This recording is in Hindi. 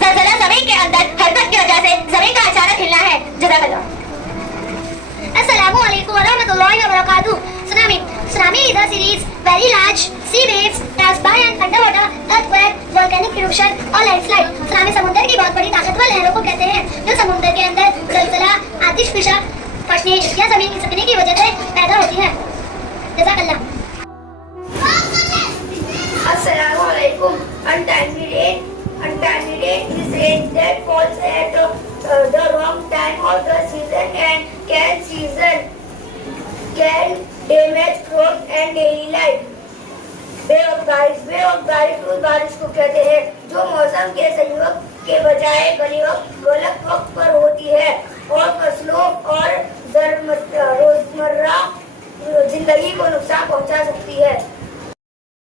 ज़लज़ला ज़मीन के अंदर हरकत की वजह से ज़मीन का अचानक हिलना है। जज़ाकल्लाह। Assalamualaikum warahmatullahi wabarakatuh. Tsunami is a series very large sea waves caused by an underwater earthquake, volcanic eruption और landslide. सुनामी समुद्र की बहुत बड़ी ताकतवर लहरों को कहते हैं जो समुद्र के अंदर ज़लज़ला, आतिशफ़िशा फटने या जमीन खिसकने की वजह से पैदा होती है। जज़ाकल्लाह। Assalamualaikum. Untimely rain is rain that falls at the wrong time of the season and can damage crops and daily life. बेवकूफ़ उस बारिश को कहते हैं जो मौसम के सही वक्त के बजाय गलत वक्त पर होती है और फसलों और रोजमर्रा जिंदगी को नुकसान पहुंचा सकती है।